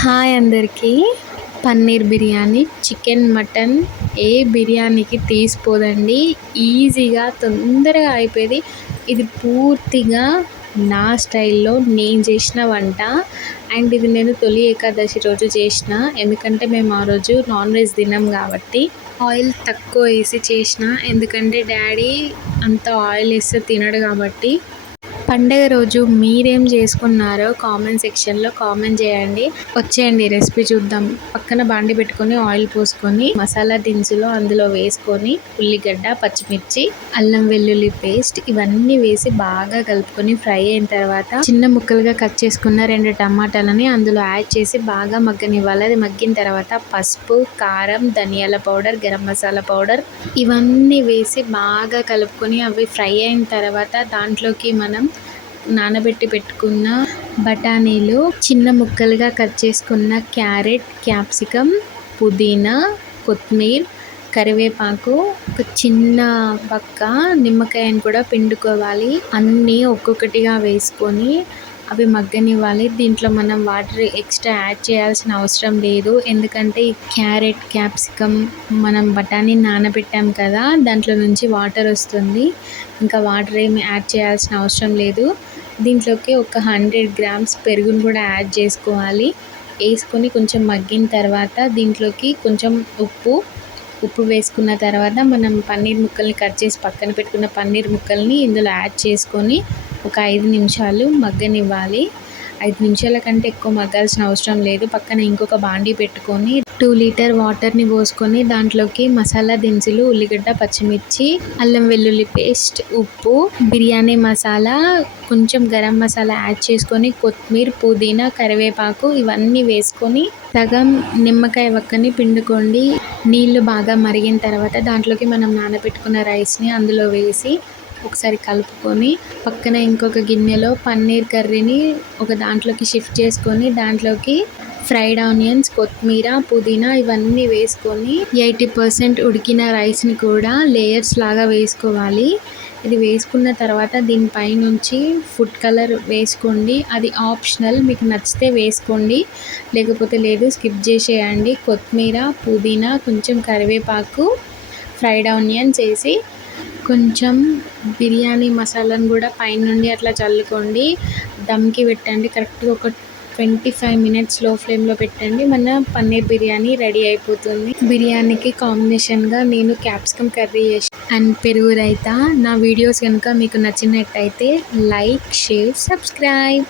Hi అందరికీ. Paneer biryani, chicken, mutton ఏ బిర్యానీకి తీసిపోదండి. ఈజీగా తొందరగా అయిపోయేది. ఇది పూర్తిగా నా స్టైల్లో నేను చేసిన వంట. అండ్ ఇది నేను తొలి ఏకాదశి రోజు చేసిన. ఎందుకంటే మేము ఆ రోజు నాన్ వెజ్ తినం కాబట్టి ఆయిల్ తక్కువ వేసి చేసిన. ఎందుకంటే డాడీ అంత ఆయిల్ వేస్తే తినడు కాబట్టి. పండగ రోజు మీరేం చేసుకున్నారో కామెంట్ సెక్షన్లో కామెంట్ చేయండి. వచ్చేయండి రెసిపీ చూద్దాం. పక్కన బాండి పెట్టుకొని ఆయిల్ పోసుకొని మసాలా దినుసులు అందులో వేసుకొని ఉల్లిగడ్డ, పచ్చిమిర్చి, అల్లం వెల్లుల్లి పేస్ట్ ఇవన్నీ వేసి బాగా కలుపుకొని ఫ్రై అయిన తర్వాత చిన్న ముక్కలుగా కట్ చేసుకున్న 2 టమాటాలని అందులో యాడ్ చేసి బాగా మగ్గనివ్వాలి. అది మగ్గిన తర్వాత పసుపు, కారం, ధనియాల పౌడర్, గరం మసాలా పౌడర్ ఇవన్నీ వేసి బాగా కలుపుకొని అవి ఫ్రై అయిన తర్వాత దాంట్లోకి మనం నానబెట్టి పెట్టుకున్న బఠానీలు, చిన్న ముక్కలుగా కట్ చేసుకున్న క్యారెట్, క్యాప్సికమ్, పుదీనా, కొత్తిమీర, కరివేపాకు, ఒక చిన్న పక్క నిమ్మకాయని కూడా పిండుకోవాలి. అన్నీ ఒక్కొక్కటిగా వేసుకొని అవి మగ్గనివ్వాలి. దీంట్లో మనం వాటర్ ఎక్స్ట్రా యాడ్ చేయాల్సిన అవసరం లేదు. ఎందుకంటే ఈ క్యారెట్, క్యాప్సికమ్ మనం బఠానీ నానబెట్టాం కదా, దాంట్లో నుంచి వాటర్ వస్తుంది. ఇంకా వాటర్ ఏమి యాడ్ చేయాల్సిన అవసరం లేదు. దీంట్లోకి ఒక 100 గ్రామ్స్ పెరుగును కూడా యాడ్ చేసుకోవాలి. వేసుకొని కొంచెం మగ్గిన తర్వాత దీంట్లోకి కొంచెం ఉప్పు వేసుకున్న తర్వాత మనం పన్నీర్ ముక్కల్ని కట్ చేసి పక్కన పెట్టుకున్న పన్నీర్ ముక్కల్ని ఇందులో యాడ్ చేసుకొని ఒక 5 నిమిషాలు మగ్గనివ్వాలి. 5 నిమిషాల కంటే ఎక్కువ మగ్గాల్సిన అవసరం లేదు. పక్కన ఇంకొక బాండీ పెట్టుకొని 2 లీటర్ వాటర్ని పోసుకొని దాంట్లోకి మసాలా దినుసులు, ఉల్లిగడ్డ, పచ్చిమిర్చి, అల్లం వెల్లుల్లి పేస్ట్, ఉప్పు, బిర్యానీ మసాలా, కొంచెం గరం మసాలా యాడ్ చేసుకొని కొత్తిమీర, పుదీనా, కరివేపాకు ఇవన్నీ వేసుకొని సగం నిమ్మకాయ వక్కని పిండుకోండి. నీళ్లు బాగా మరిగిన తర్వాత దాంట్లోకి మనం నానబెట్టుకున్న రైస్ని అందులో వేసి ఒకసారి కలుపుకొని పక్కన ఇంకొక గిన్నెలో పన్నీర్ కర్రీని ఒక దాంట్లోకి షిఫ్ట్ చేసుకొని దాంట్లోకి ఫ్రైడ్ ఆనియన్స్, కొత్తిమీర, పుదీనా ఇవన్నీ వేసుకొని 80% ఉడికిన రైస్ని కూడా లేయర్స్ లాగా వేసుకోవాలి. ఇది వేసుకున్న తర్వాత దీనిపై నుంచి ఫుడ్ కలర్ వేసుకోండి. అది ఆప్షనల్, మీకు నచ్చితే వేసుకోండి, లేకపోతే లేదు, స్కిప్ చేసేయండి. కొత్తిమీర, పుదీనా, కొంచెం కరివేపాకు, ఫ్రైడ్ ఆనియన్స్ వేసి కొంచెం బిర్యానీ మసాలాను కూడా పైనుండి అట్లా చల్లుకోండి. దమ్కి పెట్టండి. కరెక్ట్గా ఒక 25 మినిట్స్ లో ఫ్లేమ్లో పెట్టండి. మన పన్నీర్ బిర్యానీ రెడీ అయిపోతుంది. బిర్యానీకి కాంబినేషన్గా నేను క్యాప్సికమ్ కర్రీ చేసి అండ్ పెరుగు రైతా. నా వీడియోస్ కనుక మీకు నచ్చినట్టయితే లైక్, షేర్, సబ్స్క్రైబ్.